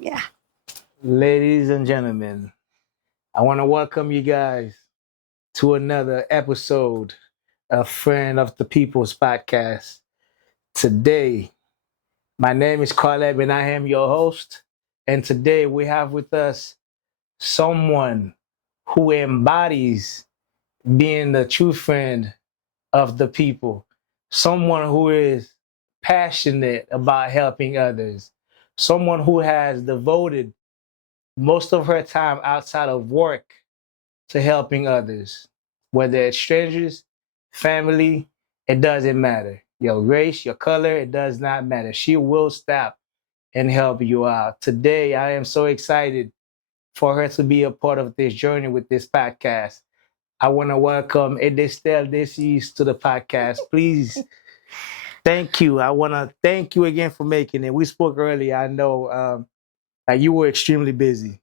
Yeah. Ladies and gentlemen, I want to welcome you guys to another episode of Friend of the People's podcast. Today, my name is Caleb and I am your host. And today we have with us someone who embodies being the true friend of the people, someone who is passionate about helping others, someone who has devoted most of her time outside of work to helping others, whether it's strangers, family, it doesn't matter. Your race, your color, it does not matter. She will stop and help you out. Today, I am so excited for her to be a part of this journey with this podcast. I want to welcome Edestel Desis to the podcast. Please, thank you. I want to thank you again for making it. We spoke earlier. I know you were extremely busy.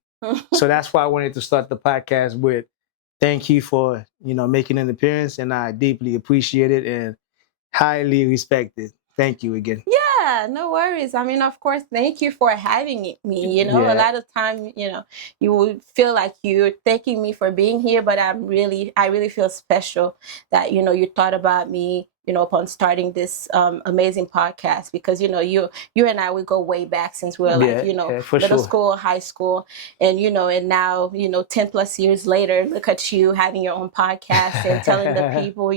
So that's why I wanted to start the podcast with thank you for, making an appearance, and I deeply appreciate it and highly respect it. Thank you again. Yeah, no worries. I mean, of course, thank you for having me. A Yeah. lot of time, you would feel like you're thanking me for being here, but I really feel special that, you thought about me, upon starting this amazing podcast because, you and I, we go way back since we were like, Yeah, for middle sure. school, high school. And, and now, 10 plus years later, look at you having your own podcast and telling the people,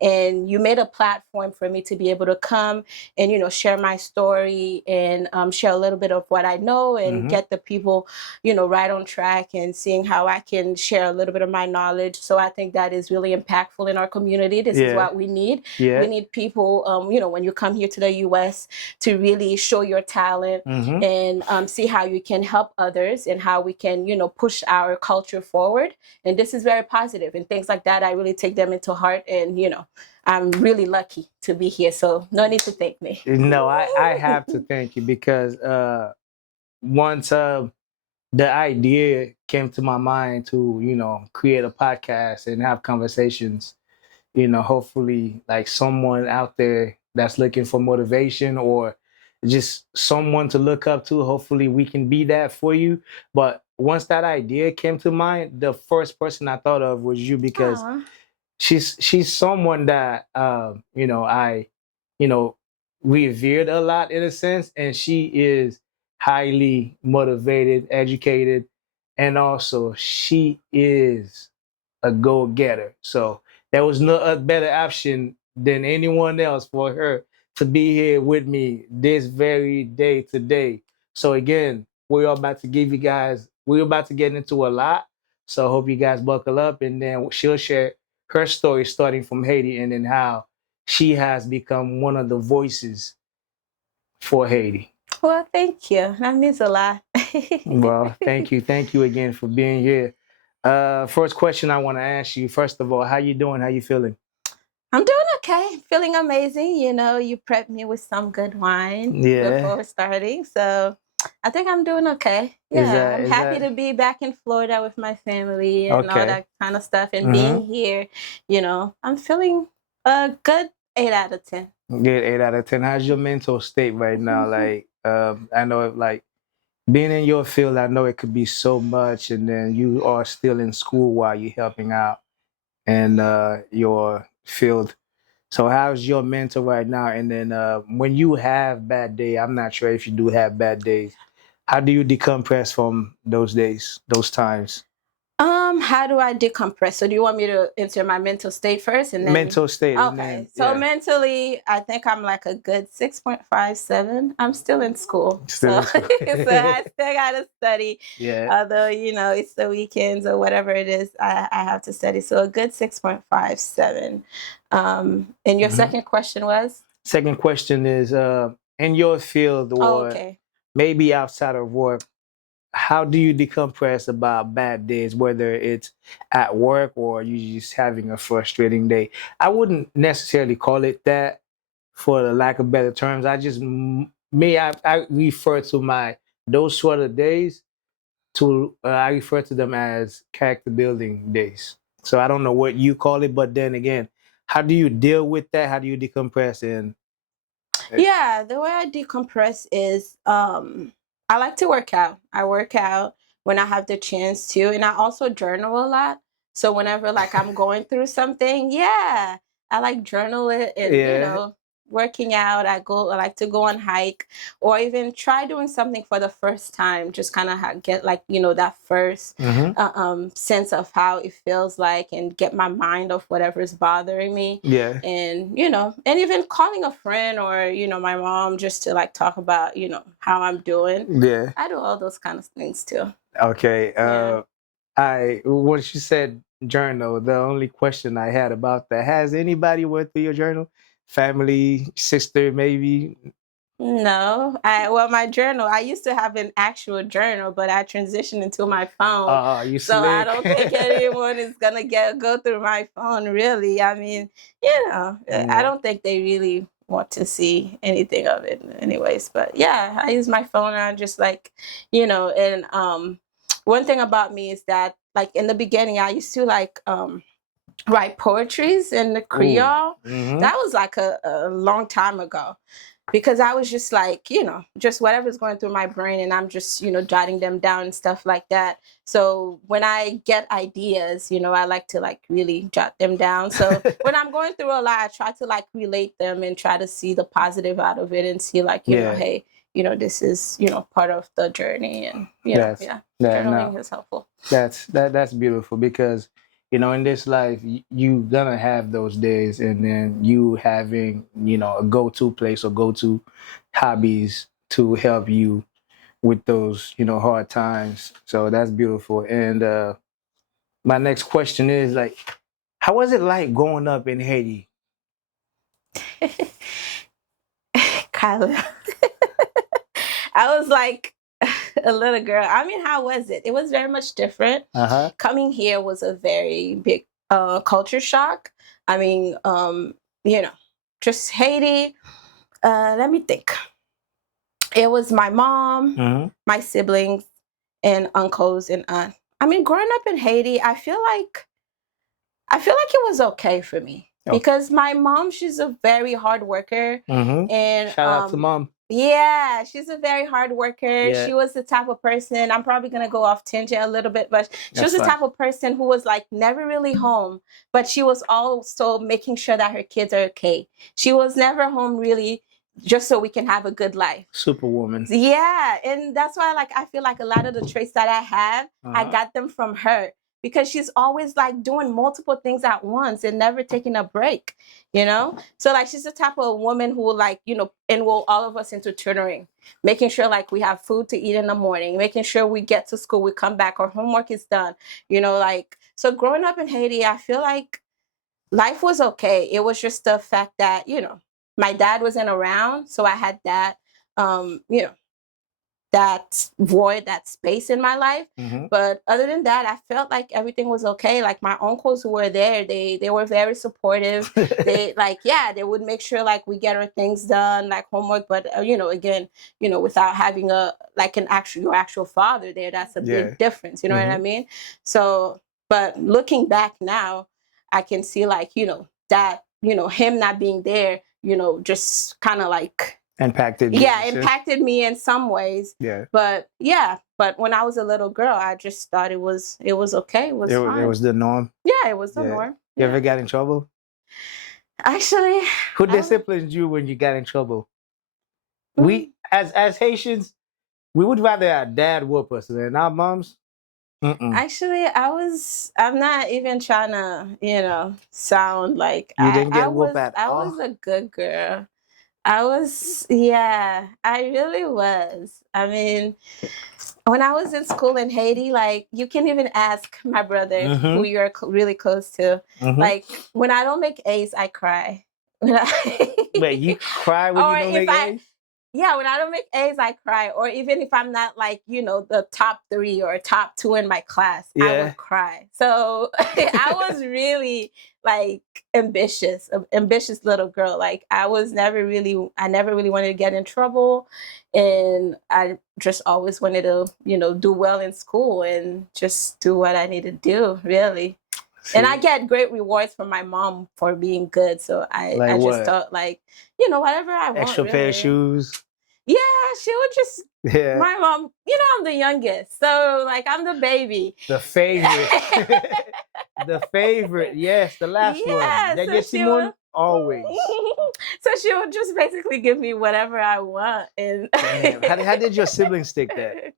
and you made a platform for me to be able to come and share my story and share a little bit of what I know and Hmm. get the people right on track and seeing how I can share a little bit of my knowledge. So I think that is really impactful in our community. This is Yeah. what we need. We Yeah. need people, when you come here to the US, to really show your talent Hmm. and see how you can help others and how we can push our culture forward. And this is very positive and things like that. I really take them into heart, and I'm really lucky to be here. So no need to thank me. No, I have to thank you because once the idea came to my mind to, create a podcast and have conversations, hopefully like someone out there that's looking for motivation or just someone to look up to, hopefully we can be that for you. But once that idea came to mind, the first person I thought of was you because Aw. she's someone that I you know revered a lot in a sense, and she is highly motivated, educated, and also she is a go-getter. So there was no better option than anyone else for her to be here with me this very day today. So again, we're about to get into a lot. So I hope you guys buckle up, and then she'll share her story starting from Haiti and then how she has become one of the voices for Haiti. Well, thank you. That means a lot. Well, thank you. Thank you again for being here. First question I want to ask you, first of all, how you doing? How you feeling? I'm doing okay. Feeling amazing. You prepped me with some good wine Yeah. before starting. So I think I'm doing okay. Is Yeah, that I'm is happy that to be back in Florida with my family and all okay? that kind of stuff. And being Mm-hmm. here, I'm feeling a good 8 out of 10. Good 8 out of 10. How's your mental state right now? Like, I know like being in your field, I know it could be so much, and then you are still in school while you're helping out in your field. So how's your mental right now? And then when you have bad day, I'm not sure if you do have bad days. How do you decompress from those days, those times? How do I decompress? So do you want me to answer my mental state first and then Mental state, and okay. then So yeah, mentally, I think I'm like a good 6.57. I'm still in school. still So in school. so I still gotta study. Yeah. Although, it's the weekends or whatever it is, I have to study. So a good 6.57. And your Mhm. second question was? Second question is in your field Oh, or okay. maybe outside of work, how do you decompress about bad days, whether it's at work or you just having a frustrating day? I wouldn't necessarily call it that for the lack of better terms. I refer to my those sort of days to I refer to them as character building days. So I don't know what you call it, but then again, how do you deal with that? How do you decompress and Yeah, the way I decompress is I like to work out. I work out when I have the chance to, and I also journal a lot. So whenever like I'm going through something, yeah, I like journal it and Yeah. working out. I like to go on hike or even try doing something for the first time. Just kind of get like that first Mm-hmm. sense of how it feels like, and get my mind off whatever is bothering me. Yeah. And and even calling a friend or my mom just to like talk about how I'm doing. Yeah. I do all those kind of things too. Okay. Yeah. I when she said journal, the only question I had about that, has anybody went through your journal? Family, sister, maybe? No, my journal, I used to have an actual journal, but I transitioned into my phone. Oh, you So I slick. don't think anyone is gonna go through my phone really. I mean, I Yeah. don't think they really want to see anything of it anyways. But yeah, I use my phone and I just like, and one thing about me is that like in the beginning I used to like write poetries in the Ooh. Creole. Mm-hmm. That was like a long time ago because I was just like, just whatever's going through my brain and I'm just, jotting them down and stuff like that. So when I get ideas, I like to like really jot them down. So when I'm going through a lot, I try to like relate them and try to see the positive out of it and see like, Yeah. hey, this is, part of the journey and, That's yeah, that. No, journaling is helpful. that's beautiful because in this life you gonna have those days, and then you having a go-to place or go-to hobbies to help you with those hard times. So that's beautiful. And my next question is like, how was it like growing up in Haiti? Kyla. I was like a little girl. I mean, how was it? It was very much different. Uh-huh. Coming here was a very big culture shock. I mean, just Haiti. Let me think. It was my mom, Mm-hmm. my siblings, and uncles and aunt. I mean, growing up in Haiti, I feel like it was okay for me Okay. because my mom, she's a very hard worker, Mm-hmm. and Shout out to mom. yeah, she's a very hard worker. Yeah, She was the type of person, I'm probably gonna go off tangent a little bit, but she was that's the fine. type of person who was like never really home, but she was also making sure that her kids are okay. She was never home really just so we can have a good life. Superwoman. Yeah, and that's why like I feel like a lot of the traits that I have, I Uh-huh. got them from her because she's always like doing multiple things at once and never taking a break, So like she's the type of woman who will like, enroll all of us into tutoring, making sure like we have food to eat in the morning, making sure we get to school, we come back, our homework is done, like so growing up in Haiti, I feel like life was okay. It was just the fact that, my dad wasn't around, so I had that that void, that space in my life. Mm-hmm. But other than that, I felt like everything was okay. Like my uncles who were there, they were very supportive. They like, yeah, they would make sure like we get our things done, like homework. But again, without having a like your actual father there, that's a Yeah. big difference. You know what I Mm-hmm. mean? So, but looking back now, I can see like that him not being there, just kind of like Impacted you in yeah, a sense. impacted me in some ways. Yeah. But yeah, but when I was a little girl, I just thought it was okay, it was It fine. was the norm. Yeah, it was the Yeah. norm. You ever Yeah. got in trouble? Actually, Who I don't disciplined you when you got in trouble? mm, We as Haitians, we would rather our dad whoop us than our moms. Mm-mm. actually I'm not even trying to, sound like You I didn't I get whooped was at I all. was a good girl. Yeah, I really was. I mean, when I was in school in Haiti, like you can even ask my brother who Mm-hmm. you're really close to. Mm-hmm. Like when I don't make A's, I cry. When Wait, you cry when or you don't if make A's? yeah, when I don't make A's, I cry. Or even if I'm not like, the top 3 or top 2 in my class, I Yeah. would cry. So I was really like ambitious little girl. Like I never really wanted to get in trouble. And I just always wanted to, do well in school and just do what I need to do, really. And I See, get great rewards from my mom for being good. So I like just what? thought like, whatever I want, Extra pair of really. shoes. Yeah, she would just. Yeah, My mom, I'm the youngest, so like I'm the baby. the favorite. The favorite. Yes, the last one. Yeah, so she Simon, would. always. So she would just basically give me whatever I want, and Damn. How did your siblings take that?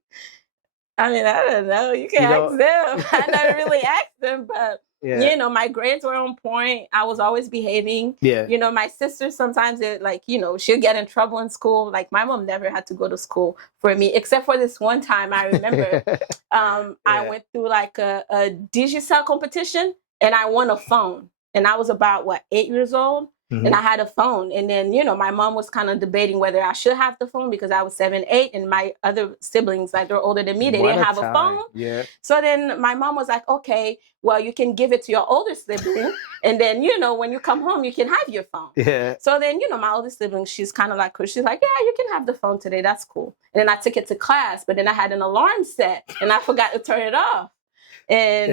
I mean, I don't know. You can You ask know? them. I never really asked them, but Yeah. my grades were on point. I was always behaving. Yeah. My sister sometimes she'll get in trouble in school. Like my mom never had to go to school for me, except for this one time. I remember, I went through like a Digicel competition, and I won a phone. And I was about 8 years old. And I had a phone. And then, my mom was kind of debating whether I should have the phone because I was 7, 8, and my other siblings, like they're older than me, they What didn't a have a phone. time. Yeah. So then my mom was like, okay, well, you can give it to your older sibling. And then, when you come home, you can have your phone. Yeah. So then, my older sibling, she's kind of like, she's like, yeah, you can have the phone today. That's cool. And then I took it to class, but then I had an alarm set and I forgot to turn it off. And,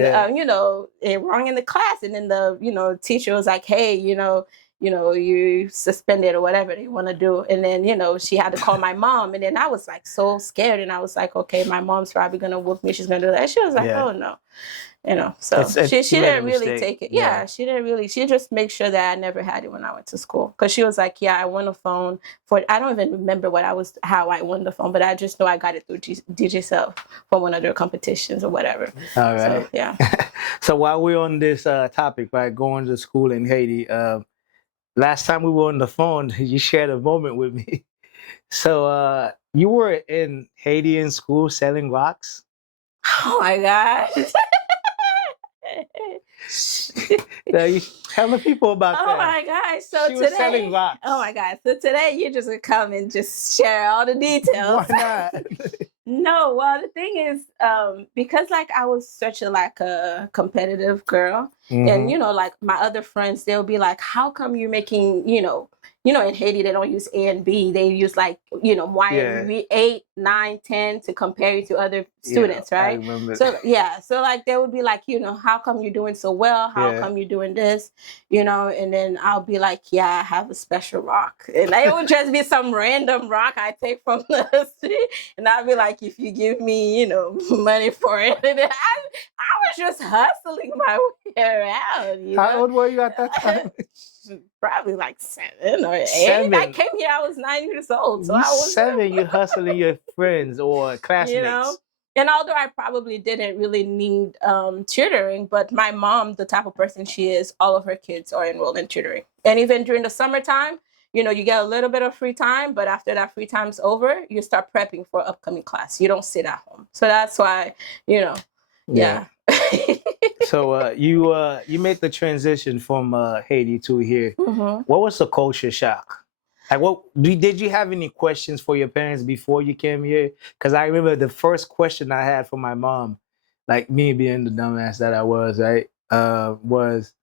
it rang in the class. And then the, teacher was like, hey, you suspended or whatever they want to do. And then, she had to call my mom. And then I was like so scared. And I was like, okay, my mom's probably going to whoop me. She's going to do that. And she was like, oh no. So she didn't really take it. Yeah, she didn't really. She just made sure that I never had it when I went to school. Because she was like, yeah, I won a phone for, I don't even remember how I won the phone, but I just know I got it through DJSelf for one of their competitions or whatever. All right. So, yeah. So while we're on this topic, right, going to school in Haiti, last time we were on the phone, you shared a moment with me. So you were in Haiti in school selling rocks? Oh my gosh. Now you tell the people about that. Oh my gosh. So she today, was selling rocks. Oh my gosh. So today you're just gonna come and just share all the details. Why not? No, well the thing is, because like I was such a competitive girl, and like my other friends, they'll be like, how come you're making, in Haiti they don't use A and B, they use like, Y 8, 9, 10 to compare you to other students, right? I remember. So so like they would be like, how come you're doing so well? How come you're doing this? And then I'll be like, yeah, I have a special rock. And it would just be some random rock I take from the street. And I'll be like, if you give me, money for it. And I was just hustling my way around. How old were you at that time? Probably like 7 or 8. 7. I came here, I was 9 years old. So I was 7, you're hustling your friends or classmates. And although I probably didn't really need tutoring, but my mom, the type of person she is, all of her kids are enrolled in tutoring. And even during the summertime, you get a little bit of free time, but after that free time's over, you start prepping for upcoming class. You don't sit at home. So that's why, yeah. So you made the transition from Haiti to here. Mm-hmm. What was the culture shock? Like, did you have any questions for your parents before you came here? Because I remember the first question I had for my mom, like me being the dumbass that I was, right, was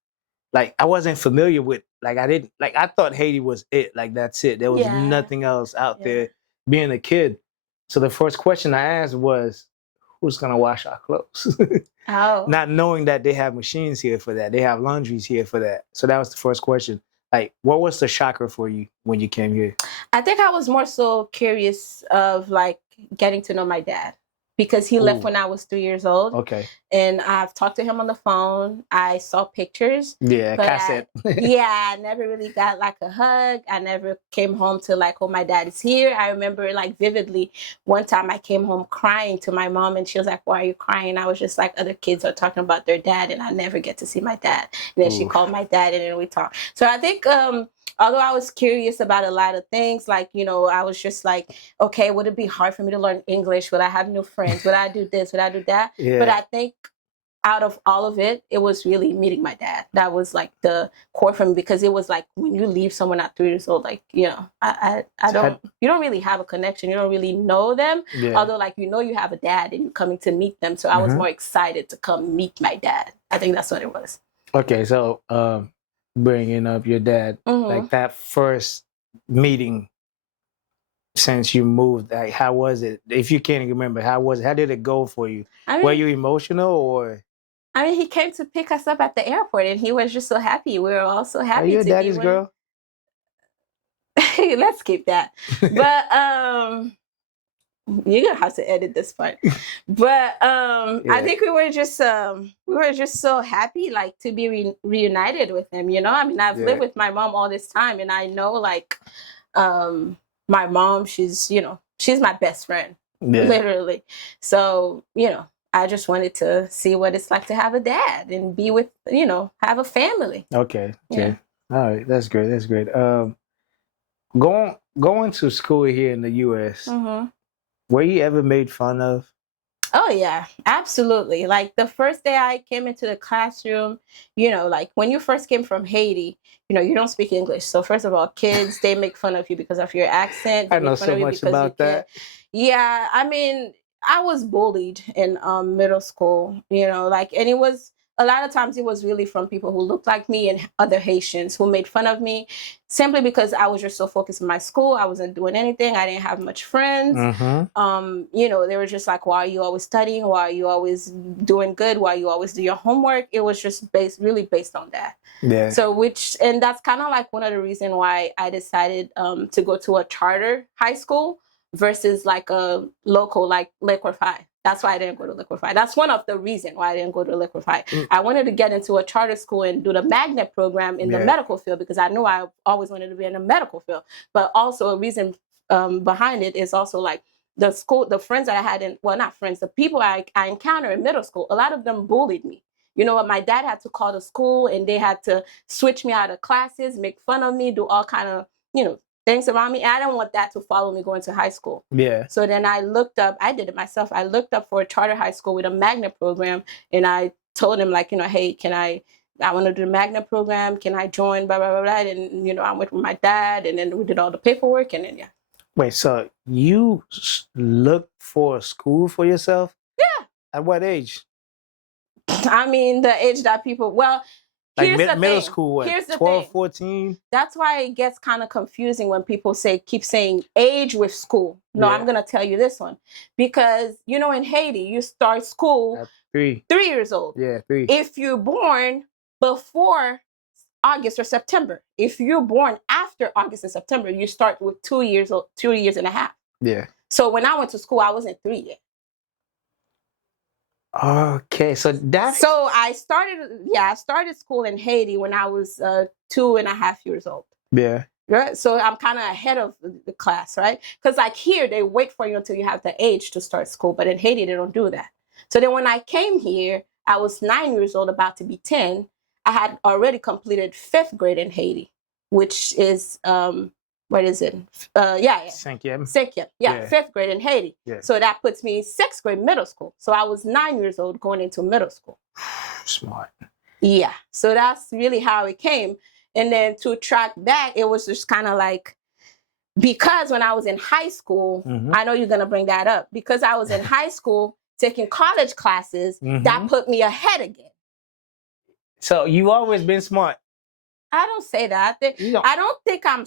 like I wasn't familiar with, like I thought Haiti was it, like that's it. There was nothing else out there. Being a kid, so the first question I asked was, "Who's gonna wash our clothes?" Oh. Not knowing that they have machines here for that, they have laundries here for that. So that was the first question. Like, what was the shocker for you when you came here? I think I was more so curious of like getting to know my dad because he left when I was 3 years old. Okay. And I've talked to him on the phone. I saw pictures. Yeah, cassette. I never really got like a hug. I never came home to like, oh, my dad is here. I remember like vividly one time I came home crying to my mom and she was like, why are you crying? I was just like, other kids are talking about their dad and I never get to see my dad. And then she called my dad and then we talked. So I think although I was curious about a lot of things, like, I was just like, okay, would it be hard for me to learn English? Would I have new friends? Would I do this? Would I do that? Yeah. But I think out of all of it, it was really meeting my dad. That was like the core for me because it was like when you leave someone at 3 years old, like, you don't really have a connection. You don't really know them. Yeah. Although like, you have a dad and you're coming to meet them. So I was more excited to come meet my dad. I think that's what it was. Okay. So, bringing up your dad, like that first meeting since you moved, like how was it? If you can't remember, how was it? How did it go for you? Were you emotional or? I mean, he came to pick us up at the airport and he was just so happy. We were all so happy. Are you a daddy's girl? Let's keep that. But you're gonna have to edit this part. But I think we were just so happy like to be reunited with him, you know. I mean, I've lived with my mom all this time, and I know like my mom, she's, you know, she's my best friend. Literally. So, you know, I just wanted to see what it's like to have a dad and be with, you know, have a family. Okay. Yeah. All right, that's great. That's great. Going to school here in the U.S. Were you ever made fun of? Oh yeah, absolutely. Like the first day I came into the classroom, you know, like when you first came from Haiti, you know, you don't speak English. So first of all, kids, they make fun of you because of your accent. They I know make fun so of you much because about that. Yeah, I mean, I was bullied in middle school, you know, like, and it was a lot of times it was really from people who looked like me and other Haitians who made fun of me simply because I was just so focused in my school. I wasn't doing anything. I didn't have much friends. You know, they were just like, why are you always studying? Why are you always doing good? Why you always do your homework? It was just really based on that. Yeah. So and that's kind of like one of the reasons why I decided to go to a charter high school versus like a local like Liquify. That's why I didn't go to Liquify. That's one of the reasons why I didn't go to Liquify. I wanted to get into a charter school and do the magnet program in the medical field because I knew I always wanted to be in the medical field. But also a reason behind it is also like the friends that I had not friends, the people I encountered in middle school, a lot of them bullied me. You know what? My dad had to call the school and they had to switch me out of classes, make fun of me, do all kind of, you know, things around me. And I don't want that to follow me going to high school. Yeah. So then I did it myself. I looked up for a charter high school with a magnet program. And I told him like, you know, hey, I want to do the magnet program. Can I join? Blah, blah, blah, blah. And, you know, I went with my dad and then we did all the paperwork and then, yeah. Wait, so you looked for a school for yourself? Yeah. At what age? I mean, the age that people, well, like middle school, what? Here's the 12, thing. 14? That's why it gets kind of confusing when people keep saying age with school. No, I'm going to tell you this one. Because, you know, in Haiti, you start school at 3 years old. Yeah, 3. If you're born before August or September. If you're born after August and September, you start with 2 years old, 2 years and a half. Yeah. So when I went to school, I wasn't 3 yet. Okay, so I started school in Haiti when I was 2.5 years old. Yeah. Right. So I'm kind of ahead of the class, right? Because like here, they wait for you until you have the age to start school, but in Haiti, they don't do that. So then when I came here, I was 9 years old, about to be 10. I had already completed 5th grade in Haiti, which is what is it? Cinquième. Yeah, 5th grade in Haiti. Yeah. So that puts me 6th grade middle school. So I was 9 years old going into middle school. Smart. Yeah. So that's really how it came. And then to track back, it was just kind of like, because when I was in high school, I know you're going to bring that up, because I was in high school taking college classes, that put me ahead again. So you've always been smart. I don't say that. I don't think I'm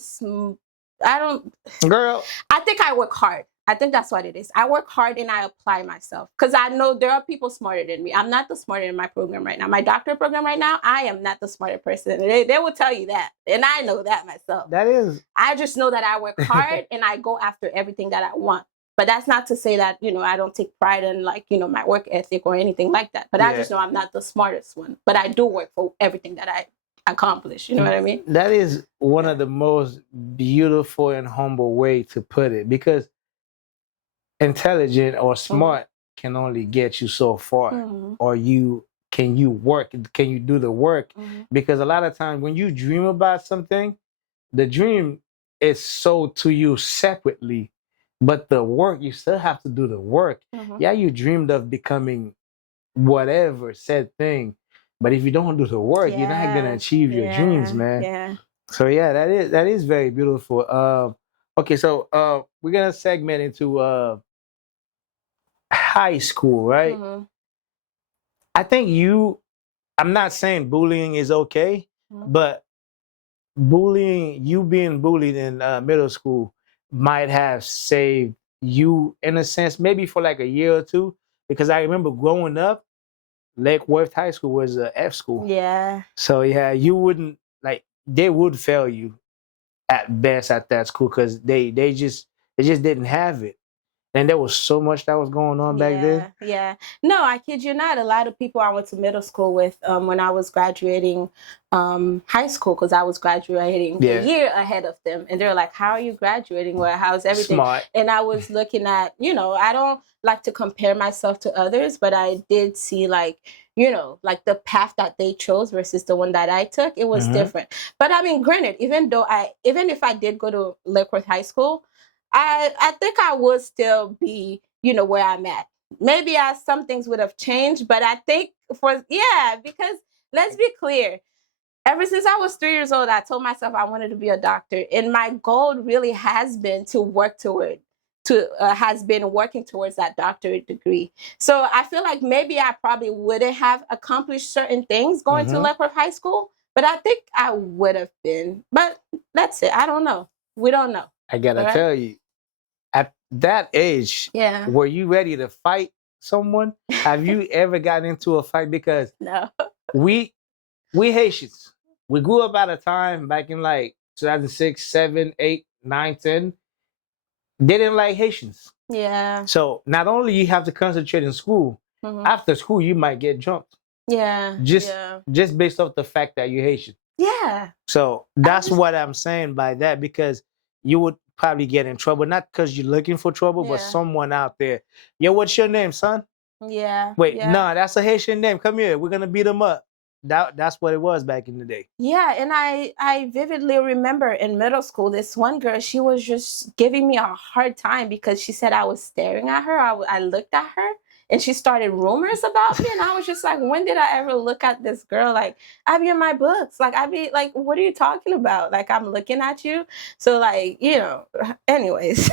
Girl. I think I work hard. I think that's what it is. I work hard and I apply myself because I know there are people smarter than me. I'm not the smarter in my program right now. My doctorate program right now, I am not the smarter person. They will tell you that. And I know that myself. That is. I just know that I work hard and I go after everything that I want. But that's not to say that, you know, I don't take pride in like, you know, my work ethic or anything like that. But I just know I'm not the smartest one. But I do work for everything that I accomplish. You know what I mean? That is one of the most beautiful and humble way to put it, because intelligent or smart can only get you so far. Or can you do the work? Because a lot of times when you dream about something, the dream is sold to you separately, but the work, you still have to do the work. Yeah, you dreamed of becoming whatever said thing, but if you don't do the work, you're not gonna achieve your dreams, man. Yeah. So yeah, that is very beautiful. Okay, so we're gonna segment into high school, right? I think I'm not saying bullying is okay, but you being bullied in middle school might have saved you in a sense, maybe for like a year or two, because I remember growing up, Lake Worth High School was a F school. Yeah. So yeah, you wouldn't, like, they would fail you at best at that school because they just didn't have it, and there was so much that was going on back then. Yeah. No, I kid you not. A lot of people I went to middle school with when I was graduating high school, because I was graduating a Yeah, year ahead of them. And they're like, how are you graduating? Well, how's everything? smart. And I was looking at, I don't like to compare myself to others, but I did see like, like the path that they chose versus the one that I took. It was different. But I mean, granted, even if I did go to Lakeworth High School, I think I would still be, where I'm at. Maybe some things would have changed, but I think because let's be clear. Ever since I was 3 years old, I told myself I wanted to be a doctor, and my goal really has been to has been working towards that doctorate degree. So I feel like maybe I probably wouldn't have accomplished certain things going to Leopard High School, but I think I would have been. But that's it. I don't know. We don't know. I gotta Right? tell you, at that age, Yeah. were you ready to fight someone? Have you ever gotten into a fight? Because No. we Haitians, we grew up at a time back in like 2006, 7, 8, 9, 10. They didn't like Haitians. Yeah. So not only you have to concentrate in school, after school you might get jumped. Yeah. Just based off the fact that you're Haitian. Yeah. So that's what I'm saying by that, because you would probably get in trouble, not because you're looking for trouble, but someone out there. Yo, what's your name, son? Yeah. Wait, nah, that's a Haitian name. Come here, we're gonna beat them up. That's what it was back in the day. Yeah, and I vividly remember in middle school, this one girl, she was just giving me a hard time because she said I was staring at her. I looked at her, and she started rumors about me, and I was just like, when did I ever look at this girl? Like, I be in my books. Like, I be like, what are you talking about? Like, I'm looking at you. So like, anyways.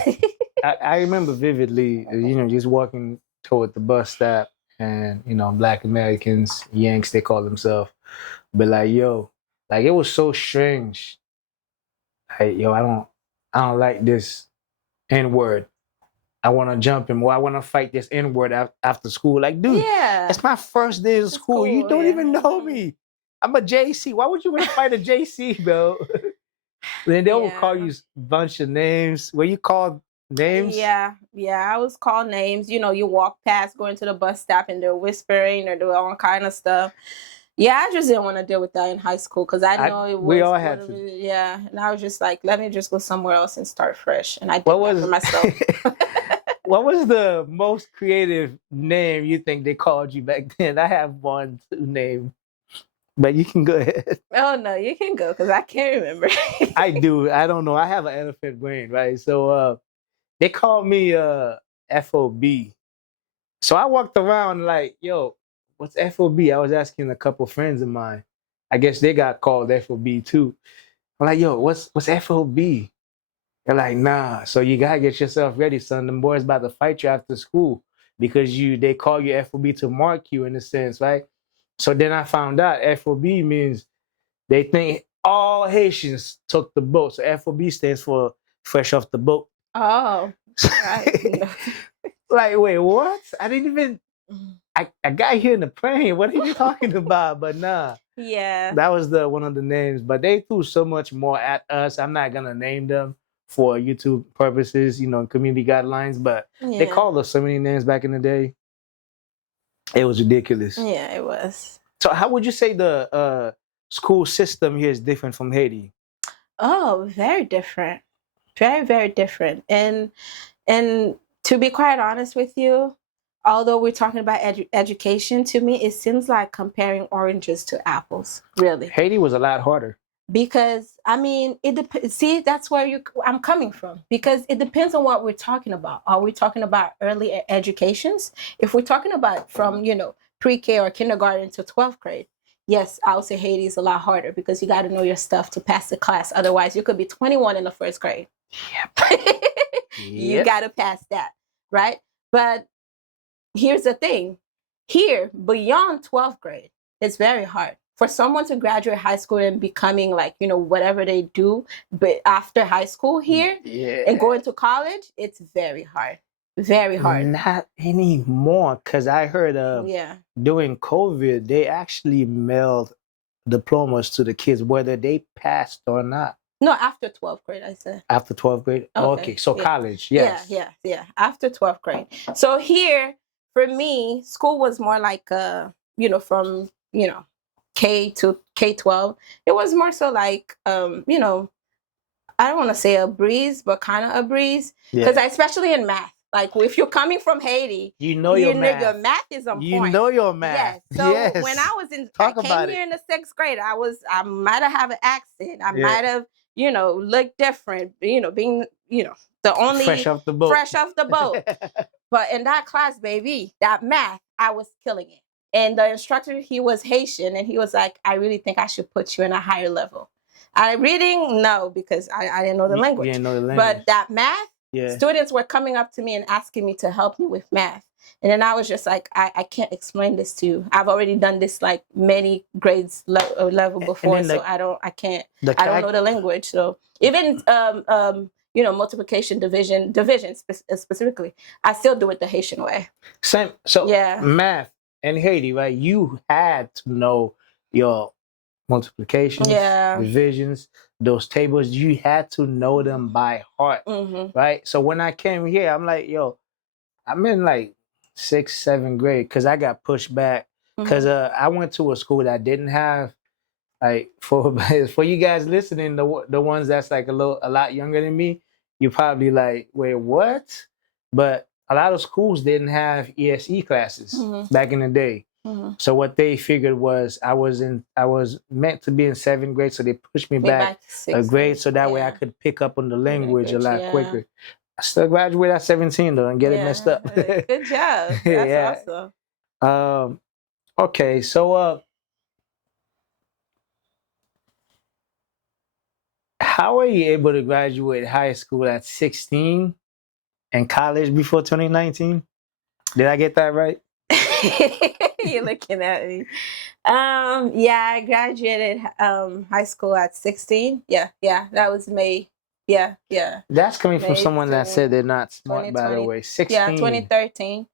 I remember vividly, just walking toward the bus stop, and Black Americans, Yanks, they call themselves, but like, yo, like it was so strange. Like, yo, I don't like this N word. I want to jump him, or I want to fight this N word after school. Like, dude, it's my first day of school. You don't even know me. I'm a JC. Why would you want to fight a JC, bro? Then they will call you a bunch of names. Were you called names? Yeah. I was called names. You walk past going to the bus stop and they're whispering or doing all kind of stuff. Yeah, I just didn't want to deal with that in high school because I know it was. We all had to. Yeah, and I was just like, let me just go somewhere else and start fresh. And I did that for myself. What was the most creative name you think they called you back then? I have one name, but you can go ahead. Oh no, you can go because I can't remember. I do. I don't know. I have an elephant brain, right? So they called me FOB. So I walked around like, yo, what's FOB? I was asking a couple friends of mine. I guess they got called FOB too. I'm like, yo, what's FOB? They're like, nah. So you gotta get yourself ready, son. Them boys about to fight you after school because they call you FOB to mark you in a sense, right? So then I found out FOB means they think all Haitians took the boat. So FOB stands for fresh off the boat. Oh, right. Like, wait, what? I didn't even. I got here in the plane. What are you talking about? But nah. Yeah. That was one of the names. But they threw so much more at us. I'm not gonna name them for YouTube purposes, community guidelines. But they called us so many names back in the day. It was ridiculous. Yeah, it was. So how would you say the school system here is different from Haiti? Oh, very different. Very, very different. And to be quite honest with you, although we're talking about education, to me, it seems like comparing oranges to apples, really. Haiti was a lot harder. Because, I mean, see, that's where I'm coming from. Because it depends on what we're talking about. Are we talking about early educations? If we're talking about from, pre-K or kindergarten to 12th grade, yes, I would say Haiti is a lot harder because you got to know your stuff to pass the class. Otherwise, you could be 21 in the first grade. Yep. You got to pass that, right? But here's the thing. Here, beyond 12th grade, it's very hard. For someone to graduate high school and becoming like, whatever they do, but after high school here and going to college, it's very hard. Very hard. Not anymore, because I heard during COVID, they actually mailed diplomas to the kids, whether they passed or not. No, after 12th grade, I said. After 12th grade? Okay, so yeah. college, yes. Yeah. After 12th grade. So here, for me, school was more like, from, K-12. It was more so like, I don't want to say a breeze, but kind of a breeze. Because especially in math, like if you're coming from Haiti, your math. your math is on point. Your math. Yes. So Yes. when I came here in the 6th grade, I might have an accent. I might have, looked different, being, the only fresh off the boat. But in that class, baby, that math, I was killing it. And the instructor, he was Haitian, and he was like, I really think I should put you in a higher level. Reading, no, because I didn't know the language. You didn't know the language. But that math, students were coming up to me and asking me to help me with math. And then I was just like, I can't explain this to you. I've already done this like many grades level before, so I don't know the language. So even multiplication, division specifically, I still do it the Haitian way. Same. So math in Haiti, right? You had to know your multiplications, divisions, those tables. You had to know them by heart, right? So when I came here, I'm like, yo, I'm in like 6th, 7th grade because I got pushed back because I went to a school that didn't have, like, for you guys listening, the ones that's like a lot younger than me, you probably like, wait, what? But a lot of schools didn't have ESE classes back in the day. So what they figured was I was meant to be in 7th grade, so they pushed me back a grade so that way I could pick up on the language a lot quicker. I still graduated at 17 though and get it messed up. Good job. That's awesome. Okay, so how are you able to graduate high school at 16 and college before 2019? Did I get that right? You're looking at me. I graduated high school at 16. Yeah, that was May. Yeah. That's coming from someone that said they're not smart, by the way. 16. Yeah, 2013.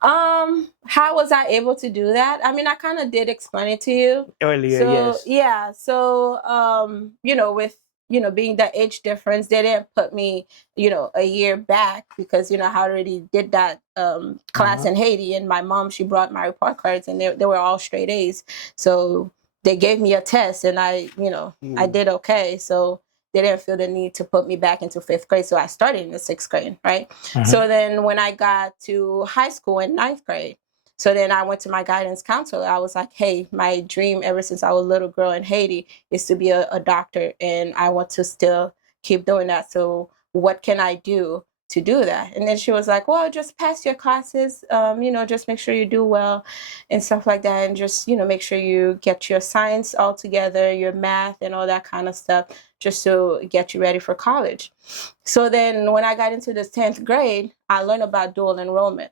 How was I able to do that? I mean, I kind of did explain it to you earlier. So, yes. So with being the age difference, they didn't put me a year back because I already did that class in Haiti, and my mom, she brought my report cards, and they were all straight A's. So they gave me a test, and I did okay. So they didn't feel the need to put me back into 5th grade. So I started in the 6th grade, right? So then when I got to high school in 9th grade, so then I went to my guidance counselor. I was like, hey, my dream ever since I was a little girl in Haiti is to be a doctor, and I want to still keep doing that. So what can I do to do that? And then she was like, well, just pass your classes, just make sure you do well and stuff like that. And just, make sure you get your science all together, your math and all that kind of stuff, just to get you ready for college. So then when I got into the 10th grade, I learned about dual enrollment.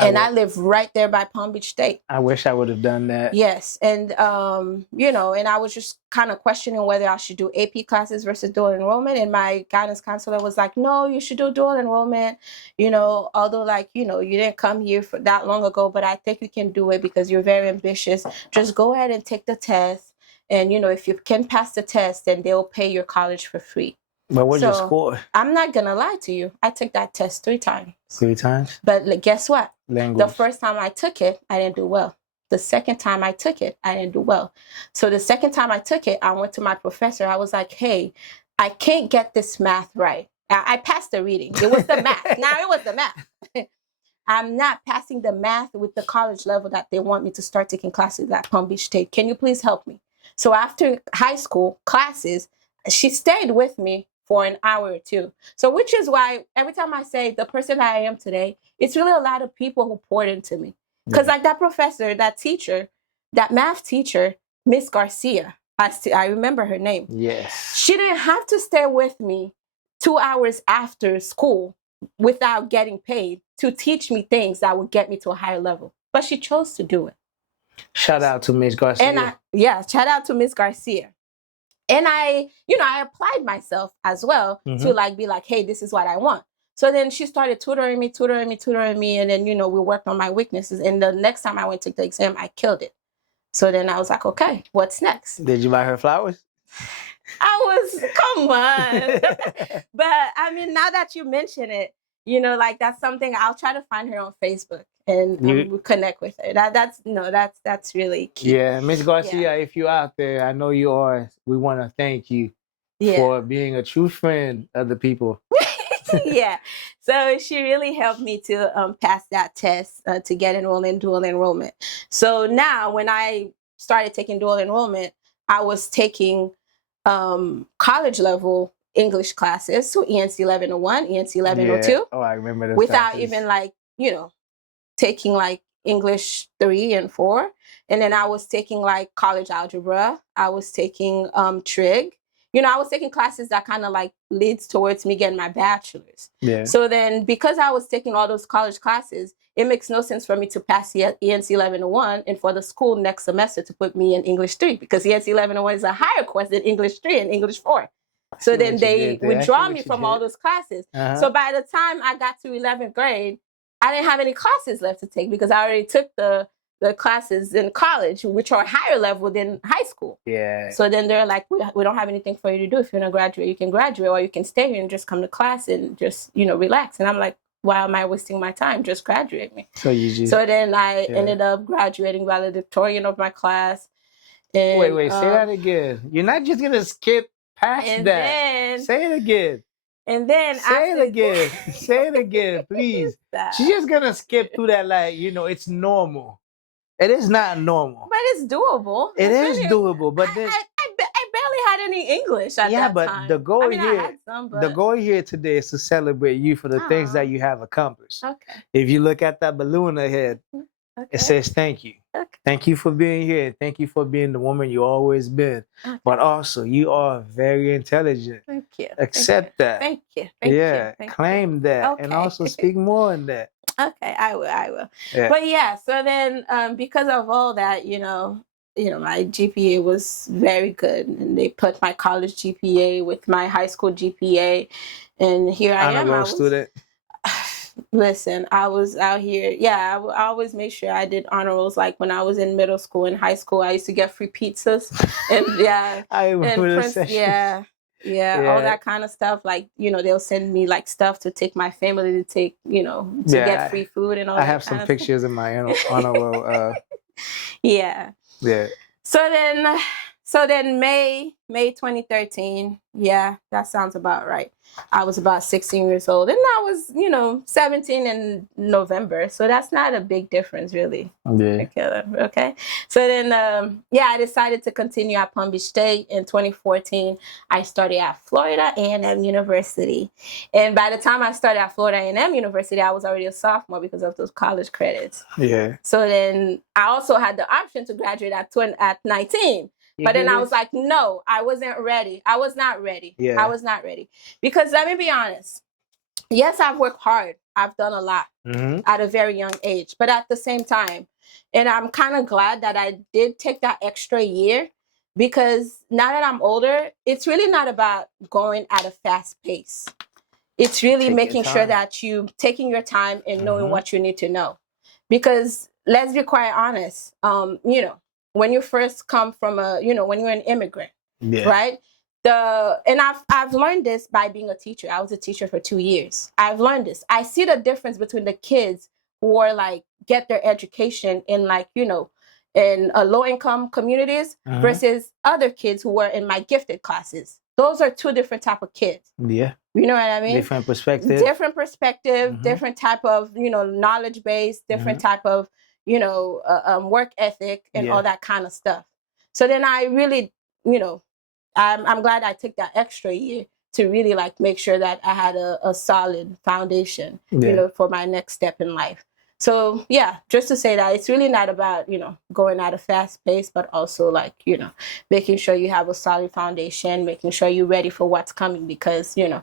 And I live right there by Palm Beach State. I wish I would have done that. Yes. And, and I was just kind of questioning whether I should do AP classes versus dual enrollment. And my guidance counselor was like, no, you should do dual enrollment, although you didn't come here for that long ago, but I think you can do it because you're very ambitious. Just go ahead and take the test. And, if you can pass the test, then they'll pay your college for free. But what's your score? I'm not going to lie to you. I took that test 3 times. 3 times? But guess what? Language. The first time I took it, I didn't do well. The second time I took it, I didn't do well. So the second time I took it, I went to my professor. I was like, hey, I can't get this math right. I passed the reading. It was the math. Now it was the math. I'm not passing the math with the college level that they want me to start taking classes at Palm Beach State. Can you please help me? So after high school classes, she stayed with me for an hour or 2. So which is why every time I say the person that I am today, it's really a lot of people who poured into me. Because like that professor, that teacher, that math teacher, Miss Garcia, I remember her name. Yes. She didn't have to stay with me 2 hours after school without getting paid to teach me things that would get me to a higher level. But she chose to do it. Shout out to Miss Garcia. And shout out to Miss Garcia. And I applied myself as well to be like, hey, this is what I want. So then she started tutoring me. And then, we worked on my weaknesses. And the next time I went to the exam, I killed it. So then I was like, okay, what's next? Did you buy her flowers? Come on. But I mean, now that you mention it, like that's something I'll try to find her on Facebook and connect with her. That's really key. Yeah, Miss Garcia, if you're out there, I know you are. We want to thank you for being a true friend of the people. Yeah. So she really helped me to pass that test to get enrolled in dual enrollment. So now when I started taking dual enrollment, I was taking college level English classes, so ENC 1101, ENC 1102. Oh, I remember those without classes. even taking like English 3 and 4. And then I was taking like college algebra. I was taking trig. I was taking classes that kind of like leads towards me getting my bachelor's. Yeah. So then because I was taking all those college classes, it makes no sense for me to pass the ENC 1101 and for the school next semester to put me in English 3 because ENC 1101 is a higher course than English 3 and English 4. So then they withdraw me from all those classes. So by the time I got to 11th grade, I didn't have any classes left to take because I already took the classes in college, which are higher level than high school. Yeah. So then they're like, we don't have anything for you to do. If you're going to graduate, you can graduate, or you can stay here and just come to class and just, relax. And I'm like, why am I wasting my time? Just graduate me. So then I ended up graduating valedictorian of my class. And, wait, say that again. You're not just going to skip past that. Then, say it again. And then say it again. Say it again, please. She's just going to skip through that like, it's normal. It is not normal. But it's doable. It is doable. But then I barely had any English at that time. Yeah, but the goal the goal here today is to celebrate you for the things that you have accomplished. Okay. If you look at that balloon ahead, it says thank you. Okay. Thank you for being here. And thank you for being the woman you always been. Okay. But also, you are very intelligent. Thank you. Accept that. Thank you. Claim that. Okay. And also speak more on that. Okay, I will. Yeah. But yeah, so then because of all that, my GPA was very good, and they put my college GPA with my high school GPA, and here I am. I'm a student. Listen, I was out here. Yeah, I always make sure I did honor rolls. Like when I was in middle school and high school, I used to get free pizzas, and I remember the session. Yeah, all that kind of stuff. Like, they'll send me like stuff to take my family to take, to get free food and all that. I have some pictures in my honor roll. Yeah. Yeah. So then May 2013. Yeah, that sounds about right. I was about 16 years old, and I was, 17 in November. So that's not a big difference, really. Yeah. Okay. So then, I decided to continue at Palm Beach State in 2014. I started at Florida A&M University, and by the time I started at Florida A&M University, I was already a sophomore because of those college credits. Yeah. So then I also had the option to graduate at 19. But then I was like, no, I wasn't ready. I was not ready. Yeah. I was not ready. Because let me be honest. Yes, I've worked hard. I've done a lot at a very young age. But at the same time, and I'm kind of glad that I did take that extra year, because now that I'm older, it's really not about going at a fast pace. It's really making sure that you taking your time and knowing what you need to know. Because let's be quite honest, when you first come from when you're an immigrant, right? And I've learned this by being a teacher. I was a teacher for 2 years. I've learned this. I see the difference between the kids who are like get their education in in low income communities versus other kids who were in my gifted classes. Those are two different type of kids. Yeah. You know what I mean? Different perspective, different type of, knowledge base, different type of, work ethic and all that kind of stuff. So then I really, I'm glad I took that extra year to really like make sure that I had a solid foundation, for my next step in life. So yeah, just to say that it's really not about, going at a fast pace, but also like, making sure you have a solid foundation, making sure you're ready for what's coming, because, the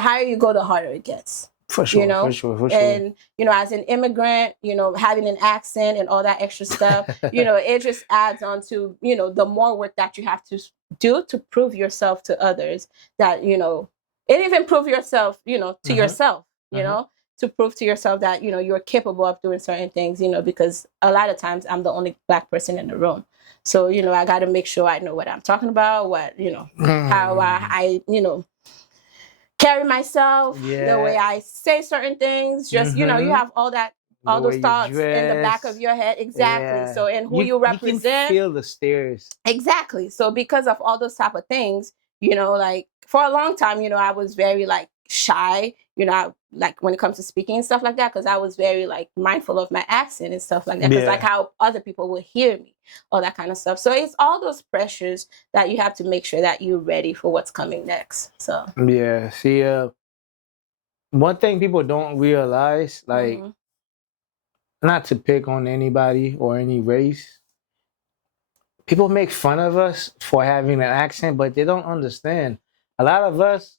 higher you go, the harder it gets. For sure, for sure. And, as an immigrant, having an accent and all that extra stuff, it just adds on to, the more work that you have to do to prove yourself to others that, and even prove yourself, to yourself, to prove to yourself that, you're capable of doing certain things, because a lot of times I'm the only Black person in the room. So, I got to make sure I know what I'm talking about, what, how I carry myself, the way I say certain things, just, you have all The those way you thoughts in the back of dress. your head. Exactly. Yeah. So, and who you You can represent. feel the stares. Exactly. So because of all those type of things, like for a long time, I was very like shy, like when it comes to speaking and stuff like that, because I was very like mindful of my accent and stuff like that, because like how other people will hear me, all that kind of stuff. So it's all those pressures that you have to make sure that you're ready for what's coming next. So Yeah. See, one thing people don't realize, like, not to pick on anybody or any race, people make fun of us for having an accent, but they don't understand. A lot of us,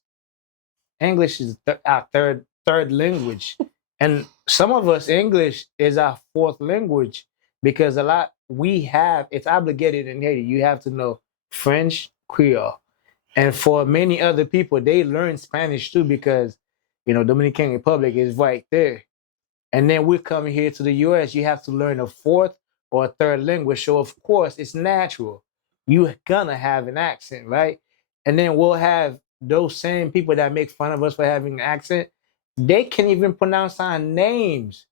English is our third language, and some of us, English is our fourth language because a lot we have it's obligated in Haiti. You have to know French, Creole, and for many other people, they learn Spanish too because Dominican Republic is right there. And then we're coming here to the US, you have to learn a fourth or a third language. So, of course, it's natural. You're going to have an accent, right? And then we'll have those same people that make fun of us for having an accent. They can't even pronounce our names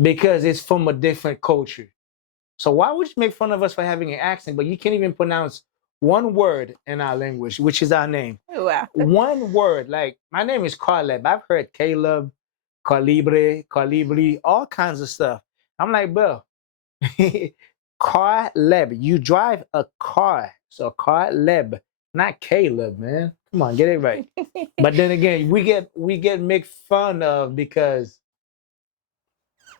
because it's from a different culture. So, why would you make fun of us for having an accent, but you can't even pronounce one word in our language, which is our name? wow. One word. Like, my name is Caleb. I've heard Caleb, Calibre, Calibri, all kinds of stuff. I'm like, bro, car leb. You drive a car. So car leb, not Caleb, man. Come on, get it right. But then again, we get make fun of because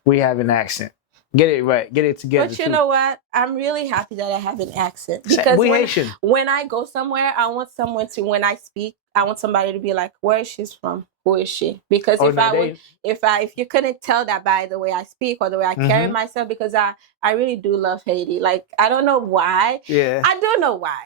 we have an accent. Get it right. Get it together. But you know what? I'm really happy that I have an accent, Because because we Haitian. when I go somewhere, I want someone to, when I speak, I want somebody to be like, "Where is she from? Who is she?" Because if you couldn't tell that by the way I speak or the way I carry myself, because I really do love Haiti. Like, I don't know why. Yeah. I do know why.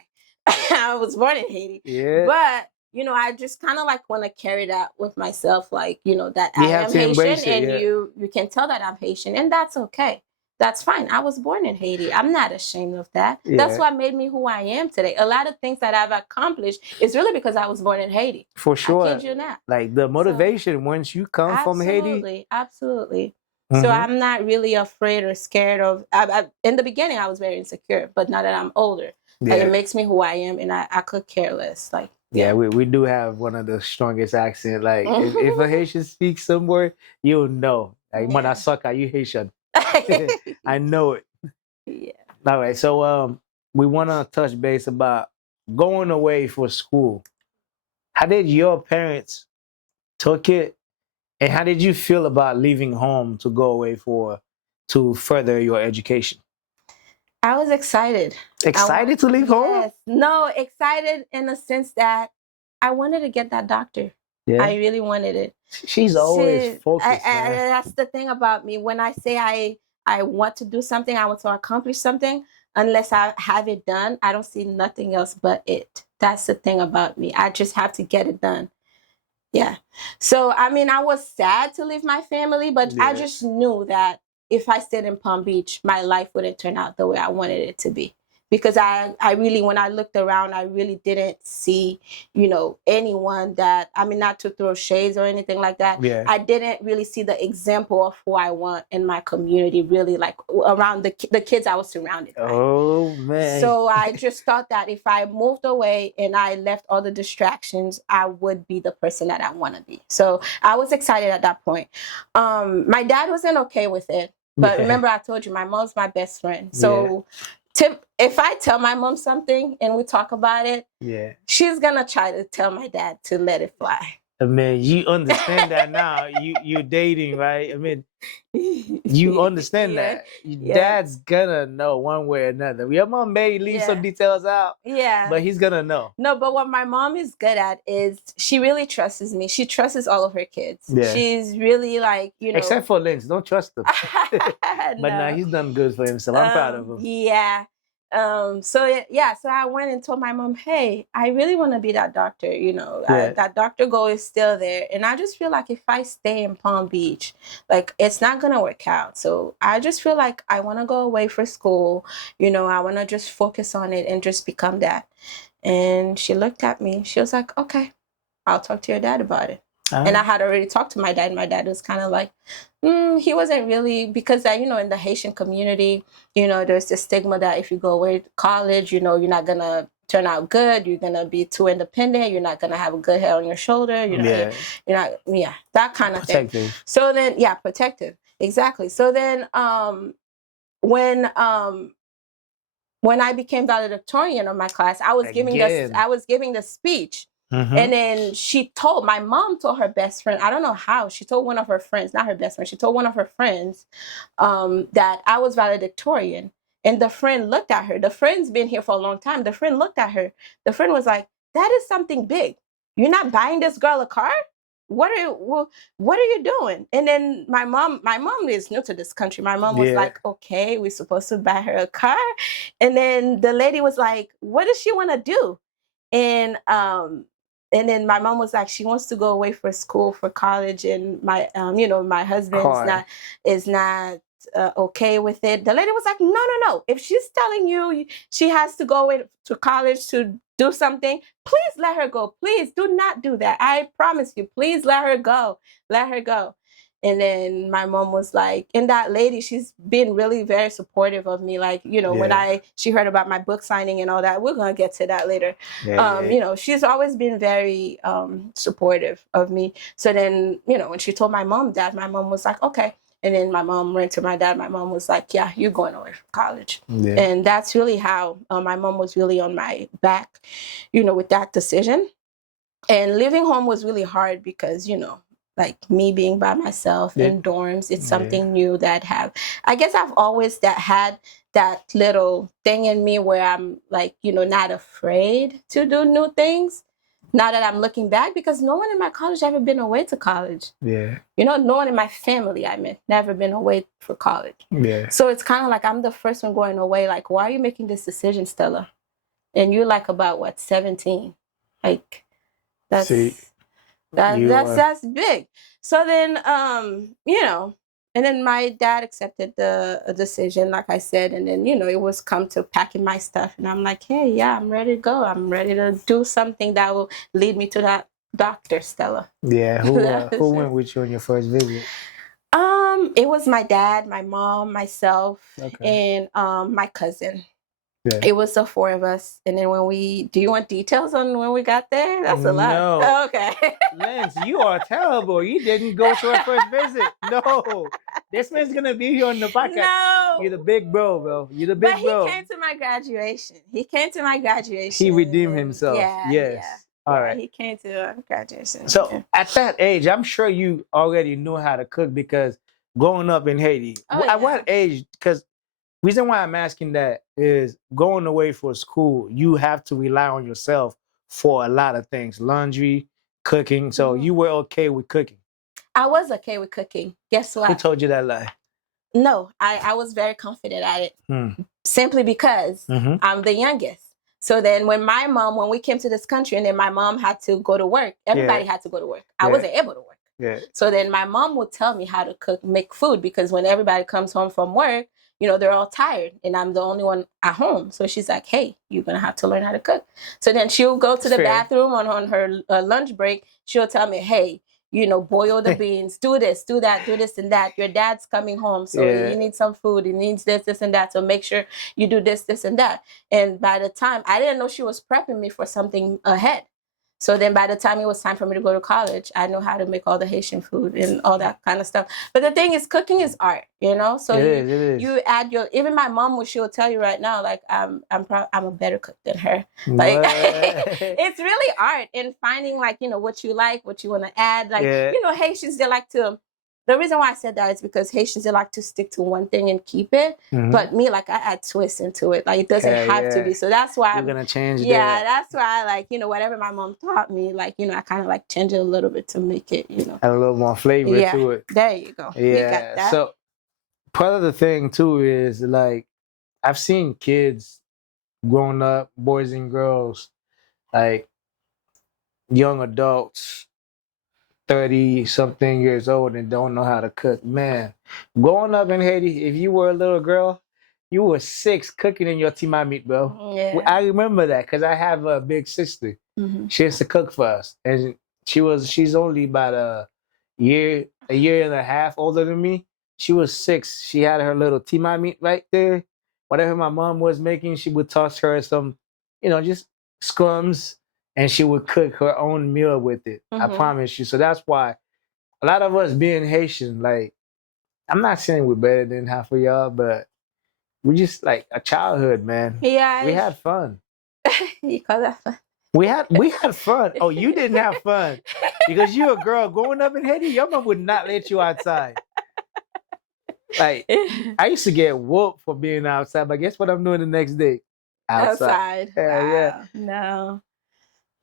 I was born in Haiti. Yeah. But I just kind of like want to carry that with myself, like, that You I have am to embrace Haitian, it, and yeah. you can tell that I'm Haitian, and that's okay. That's fine. I was born in Haiti. I'm not ashamed of that. Yeah. That's what made me who I am today. A lot of things that I've accomplished is really because I was born in Haiti. For sure. I kid you not. Like the motivation once you come from Haiti. Absolutely. So I'm not really afraid or scared of. In the beginning, I was very insecure, but now that I'm older, like, it makes me who I am, and I could care less. Like, yeah, we do have one of the strongest accents. Like, if a Haitian speaks somewhere, you'll know. Like, Manasaka, you Haitian. I know it. Yeah. All right, so we want to touch base about going away for school. How did your parents took it, and how did you feel about leaving home to go away to further your education? I was excited. Excited to leave home? Yes. No, excited in the sense that I wanted to get that doctor. Yeah. I really wanted it. She's always focused. That's the thing about me. When I say I want to do something, I want to accomplish something, unless I have it done, I don't see nothing else but it. That's the thing about me. I just have to get it done. Yeah. So, I mean, I was sad to leave my family, but I just knew that if I stayed in Palm Beach, my life wouldn't turn out the way I wanted it to be. Because I really, when I looked around, I really didn't see, anyone that, I mean, not to throw shades or anything like that. Yeah. I didn't really see the example of who I want in my community, really, like around the kids I was surrounded by. Oh, man. So I just thought that if I moved away and I left all the distractions, I would be the person that I want to be. So I was excited at that point. My dad wasn't okay with it. But remember, I told you, my mom's my best friend. So if I tell my mom something and we talk about it, she's going to try to tell my dad to let it fly. I mean, you understand that now. You're dating, right? I mean, you understand that. Dad's gonna know one way or another. Your mom may leave some details out. Yeah. But he's gonna know. No, but what my mom is good at is she really trusts me. She trusts all of her kids. Yeah. She's really like, Except for Lynch. Don't trust him. But now he's done good for himself. I'm proud of him. Yeah. So yeah, so I went and told my mom, hey, I really want to be that doctor. Yeah. That doctor goal is still there, and I just feel like if I stay in Palm Beach, like it's not gonna work out. So I just feel like I want to go away for school. I want to just focus on it and just become that. And she looked at me. She was like, okay, I'll talk to your dad about it. And I had already talked to my dad. My dad was kind of like, he wasn't really, because in the Haitian community, there's this stigma that if you go away to college, you're not going to turn out good. You're going to be too independent. You're not going to have a good head on your shoulder. Yeah. You're not, that kind of thing. Protective. So then, yeah, protective. Exactly. So then, when I became valedictorian of my class, I was giving the speech. And then my mom told her best friend, I don't know how, she told one of her friends, not her best friend, she told one of her friends that I was valedictorian. And the friend looked at her. The friend's been here for a long time. The friend looked at her. The friend was like, that is something big. You're not buying this girl a car? What are you doing? And then my mom is new to this country. My mom was like, okay, we're supposed to buy her a car. And then the lady was like, what does she want to do? And then my mom was like, she wants to go away for school, for college, and my husband is not okay with it. The lady was like, no. If she's telling you she has to go away to college to do something, please let her go. Please do not do that. I promise you, please let her go. Let her go. And then my mom was like, and that lady, she's been really very supportive of me. Like, when she heard about my book signing and all that, we're going to get to that later. She's always been very supportive of me. So then, when she told my mom that, my mom was like, okay. And then my mom went to my dad. My mom was like, yeah, you're going away from college. Yeah. And that's really how my mom was really on my back, with that decision. And living home was really hard because, like me being by myself in dorms, it's something new that I guess I've always had that little thing in me where I'm like, not afraid to do new things. Now that I'm looking back, because no one in my college ever been away to college. Yeah. No one in my family, never been away for college. Yeah. So it's kind of like I'm the first one going away. Like, why are you making this decision, Stella? And you're like about 17? Like, that's big. So then, and then my dad accepted the decision, like I said, and then, it was come to packing my stuff, and I'm like, hey, yeah, I'm ready to go. I'm ready to do something that will lead me to that doctor, Stella. Yeah. Who went with you on your first visit? It was my dad, my mom, myself, and my cousin. Yeah. It was the four of us. And then do you want details on when we got there? That's a lot. No. Oh, okay. Lance, you are terrible. You didn't go to our first visit. No. This man's going to be here on the podcast. No. You're the big bro. You're the big bro. But he came to my graduation. He redeemed himself. Yeah. Yes. Yeah. All right. He came to graduation. So at that age, I'm sure you already knew how to cook because growing up in Haiti, at what age? Because reason why I'm asking that is going away for school, you have to rely on yourself for a lot of things, laundry, cooking. So you were okay with cooking. I was okay with cooking. Guess what? Who told you that lie? No, I was very confident at it simply because I'm the youngest. So then when we came to this country and then my mom had to go to work, everybody had to go to work. I wasn't able to work. Yeah. So then my mom would tell me how to make food because when everybody comes home from work, they're all tired and I'm the only one at home. So she's like, hey, you're going to have to learn how to cook. So then she'll go to the bathroom on her lunch break. She'll tell me, hey, boil the beans, do this, do that, do this and that. Your dad's coming home. So he needs some food. He needs this and that. So make sure you do this and that. And by the time, I didn't know she was prepping me for something ahead. So then by the time it was time for me to go to college, I know how to make all the Haitian food and all that kind of stuff. But the thing is, cooking is art, So it is. You add even my mom, she will tell you right now, like, I'm a better cook than her. Like, it's really art in finding, like, what you like, what you want to add. Like, Haitians, they like to, the reason why I said that is because Haitians, they like to stick to one thing and keep it. But me, like, I add twists into it. Like, it doesn't have to be. So that's why I'm going to change that. Yeah, that's why I like, whatever my mom taught me, like, I kind of like change it a little bit to make it, add a little more flavor to it. There you go. Yeah. We got that. So part of the thing, too, is like, I've seen kids grown up boys and girls, like young adults, 30 something years old and don't know how to cook. Man, growing up in Haiti, if you were a little girl, you were six cooking in your timamit, bro. Yeah. I remember that because I have a big sister. Mm-hmm. She used to cook for us, and she's only about a year and a half older than me. She was six. She had her little timamit right there. Whatever my mom was making, she would toss her some, just scrums, and she would cook her own meal with it. I Mm-hmm. promise you. So that's why a lot of us being Haitian, like, I'm not saying we're better than half of y'all, but we just like a childhood, man. We Yeah. had fun. You call that fun? We had fun. Oh, you didn't have fun because you're a girl growing up in Haiti. Your mom would not let you outside. Like, I used to get whooped for being outside, but guess what I'm doing the next day? Outside. Outside. Yeah, yeah. Wow. No.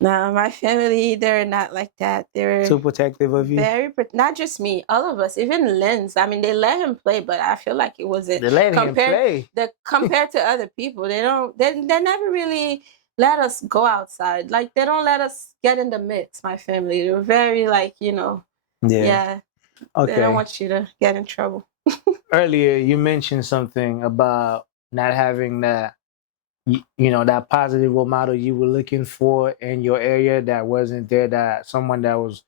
No, my family, they're not like that. They're Too protective of you. not just me, all of us, even Lens. I mean, they let him play, but I feel like it wasn't They let him play. compared to other people. They never really let us go outside. Like they don't let us get in the mix, my family. They're very like, yeah. They don't Okay. want you to get in trouble. Earlier, you mentioned something about not having that, that positive role model you were looking for in your area that wasn't there, that someone that was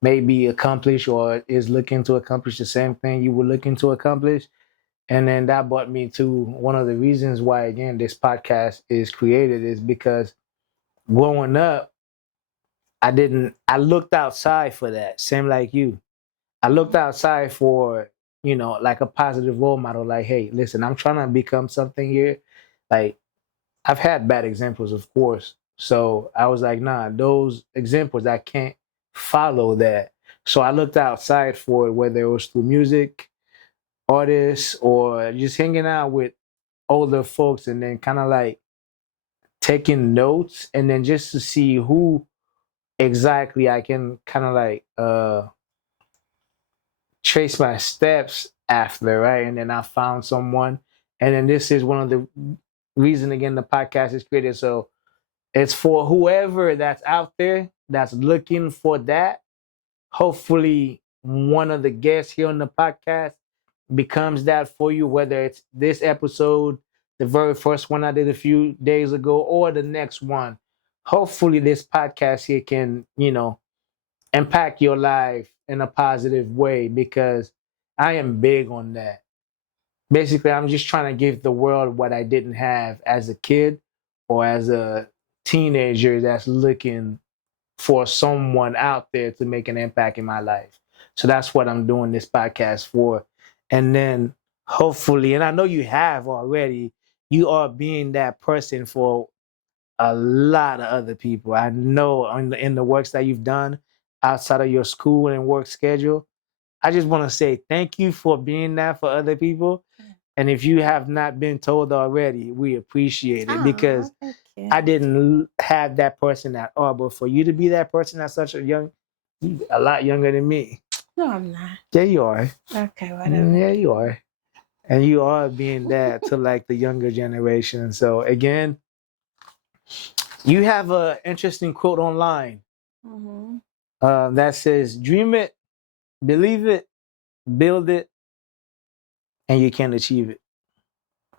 maybe accomplished or is looking to accomplish the same thing you were looking to accomplish. And then that brought me to one of the reasons why, again, this podcast is created is because growing up, I looked outside for that, same like you. I looked outside for, like a positive role model, like, hey, listen, I'm trying to become something here. Like, I've had bad examples, of course. So I was like, nah, those examples, I can't follow that. So I looked outside for it, whether it was through music, artists, or just hanging out with older folks and then kind of like taking notes and then just to see who exactly I can kind of like trace my steps after, right? And then I found someone. And then this is one of the reason again the podcast is created. So it's for whoever that's out there that's looking for that. Hopefully, one of the guests here on the podcast becomes that for you, whether it's this episode, the very first one I did a few days ago, or the next one. Hopefully, this podcast here can, impact your life in a positive way because I am big on that. Basically, I'm just trying to give the world what I didn't have as a kid or as a teenager that's looking for someone out there to make an impact in my life. So that's what I'm doing this podcast for. And then hopefully, and I know you have already, you are being that person for a lot of other people. I know in the works that you've done outside of your school and work schedule. I just want to say thank you for being that for other people. And if you have not been told already, we appreciate it because Thank you. I didn't have that person at all. But for you to be that person at such a lot younger than me. No, I'm not. Yeah, you are. Okay, whatever. Yeah, you are. And you are being that to like the younger generation. So again, you have an interesting quote online Mm-hmm. that says, dream it, believe it, build it, and you can achieve it.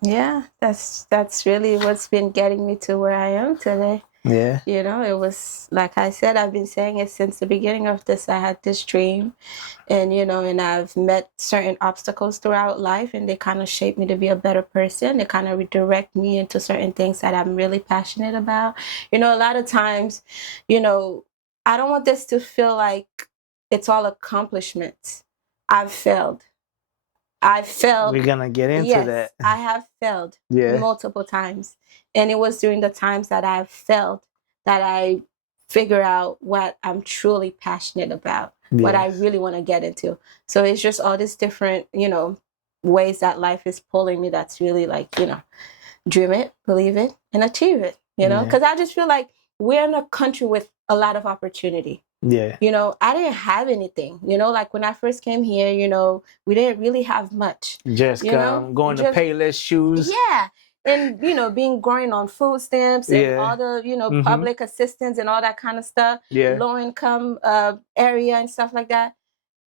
Yeah, that's really what's been getting me to where I am today. Yeah. It was like I said, I've been saying it since the beginning of this. I had this dream, and and I've met certain obstacles throughout life, and they kind of shaped me to be a better person. They kind of redirect me into certain things that I'm really passionate about. A lot of times, I don't want this to feel like it's all accomplishments. I've failed. I failed. We're gonna get into Yes, that. I have failed Yeah. multiple times. And it was during the times that I've failed that I figure out what I'm truly passionate about, what I really want to get into. So it's just all these different, ways that life is pulling me that's really like, dream it, believe it, and achieve it, because I just feel like we're in a country with a lot of opportunity. Yeah. I didn't have anything. Like when I first came here, we didn't really have much. Just going to Payless shoes. Yeah. and being growing on food stamps and all the public assistance and all that kind of stuff, low income area and stuff like that.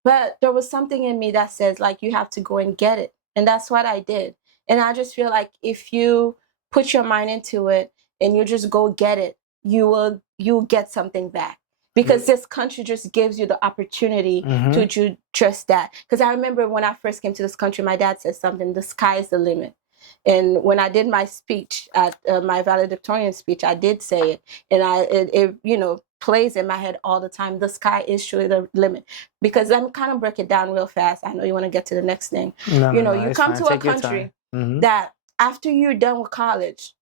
But there was something in me that says, like, you have to go and get it. And that's what I did. And I just feel like if you put your mind into it and you just go get it, you'll get something back. Because this country just gives you the opportunity to do just that. Because I remember when I first came to this country, my dad said something, the sky is the limit. And when I did my speech, at my valedictorian speech, I did say it. And it plays in my head all the time. The sky is truly the limit. Because let me kind of break it down real fast. I know you want to get to the next thing. You come to a country that after you're done with college,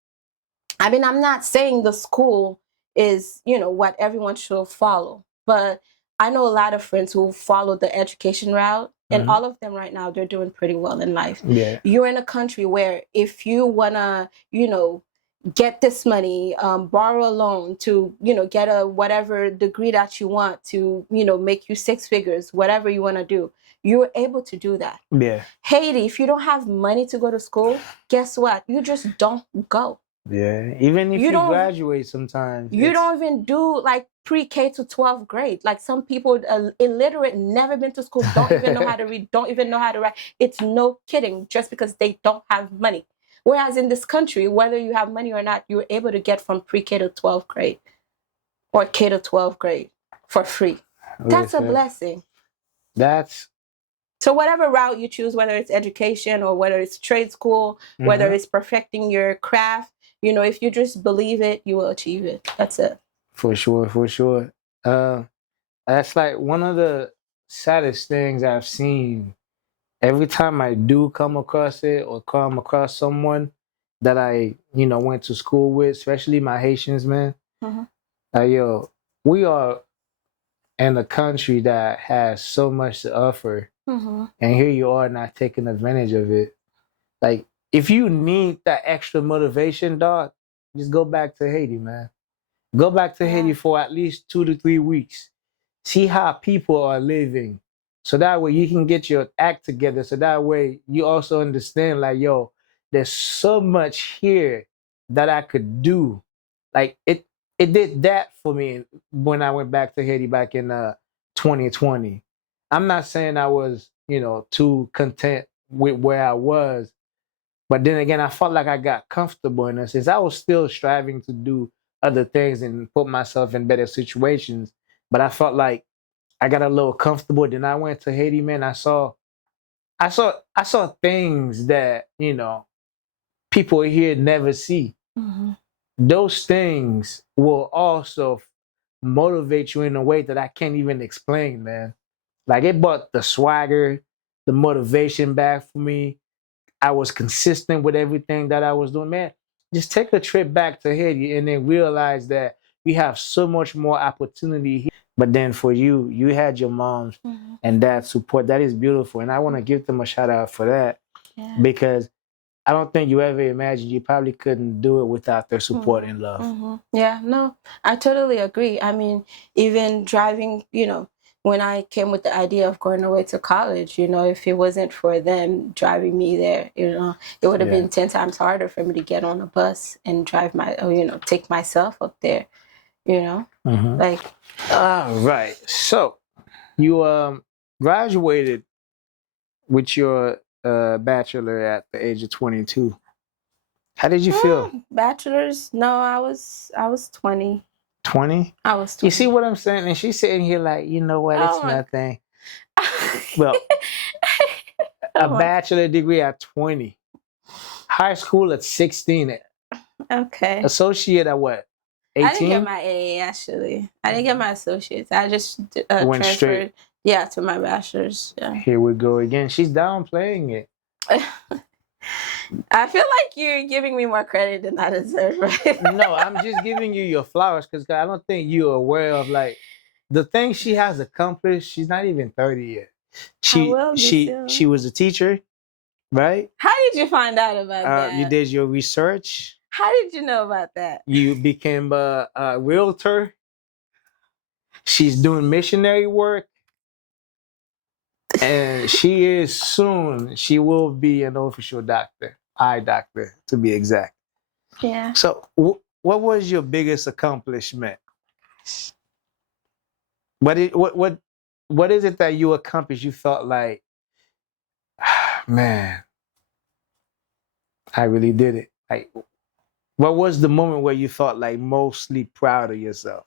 I mean, I'm not saying the school is, what everyone should follow. But I know a lot of friends who follow the education route, and all of them right now, they're doing pretty well in life. Yeah. You're in a country where if you want to, get this money, borrow a loan to, get a whatever degree that you want to, make you six figures, whatever you want to do, you're able to do that. Yeah. Haiti, if you don't have money to go to school, guess what? You just don't go. Yeah, even if you graduate sometimes. You don't even do like pre-K to 12th grade. Like some people, illiterate, never been to school, don't even know how to read, don't even know how to write. It's no kidding, just because they don't have money. Whereas in this country, whether you have money or not, you're able to get from pre-K to 12th grade or K to 12th grade for free. That's a blessing. So whatever route you choose, whether it's education or whether it's trade school, whether it's perfecting your craft, if you just believe it, you will achieve it. That's it. For sure, for sure. That's like one of the saddest things I've seen. Every time I do come across it or come across someone that I, went to school with, especially my Haitians, man. Yo, we are in a country that has so much to offer. And here you are not taking advantage of it. Like, if you need that extra motivation, dog, just go back to Haiti, man. Go back to Haiti for at least 2 to 3 weeks. See how people are living. So that way you can get your act together. So that way you also understand, like, yo, there's so much here that I could do. Like, it did that for me when I went back to Haiti back in 2020. I'm not saying I was, too content with where I was. But then again, I felt like I got comfortable in a sense. I was still striving to do other things and put myself in better situations. But I felt like I got a little comfortable. Then I went to Haiti, man. I saw things that, people here never see. Those things will also motivate you in a way that I can't even explain, man. Like, it brought the swagger, the motivation back for me. I was consistent with everything that I was doing. Man, just take a trip back to Haiti and then realize that we have so much more opportunity here. But then for you, you had your mom's and dad's support. That is beautiful. And I want to give them a shout out for that. Because I don't think you ever imagined you probably couldn't do it without their support and love. Yeah, no, I totally agree. I mean, even driving, when I came with the idea of going away to college, if it wasn't for them driving me there, it would have been 10 times harder for me to get on a bus and drive take myself up there, like. All right. So you graduated with your bachelor at the age of 22. How did you feel? Bachelor's? No, I was 20. 20? I was 20. You see what I'm saying? And she's sitting here like, you know what? It's nothing. Well, a bachelor degree at 20. High school at 16. Okay. Associate at what? 18? I didn't get my AA, actually. I didn't get my associates. I just went transferred straight. To my bachelor's. Yeah. Here we go again. She's downplaying it. I feel like you're giving me more credit than I deserve, right? No, I'm just giving you your flowers because I don't think you're aware of like the things she has accomplished. She's not even 30 yet. She was a teacher, right? How did you find out about that? You did your research. How did you know about that? You became a realtor. She's doing missionary work. And she will be an official doctor. eye doctor to be exact. Yeah. So, what was your biggest accomplishment? What is it that you accomplished? You felt like, man, I really did it. Like, what was the moment where you felt like mostly proud of yourself?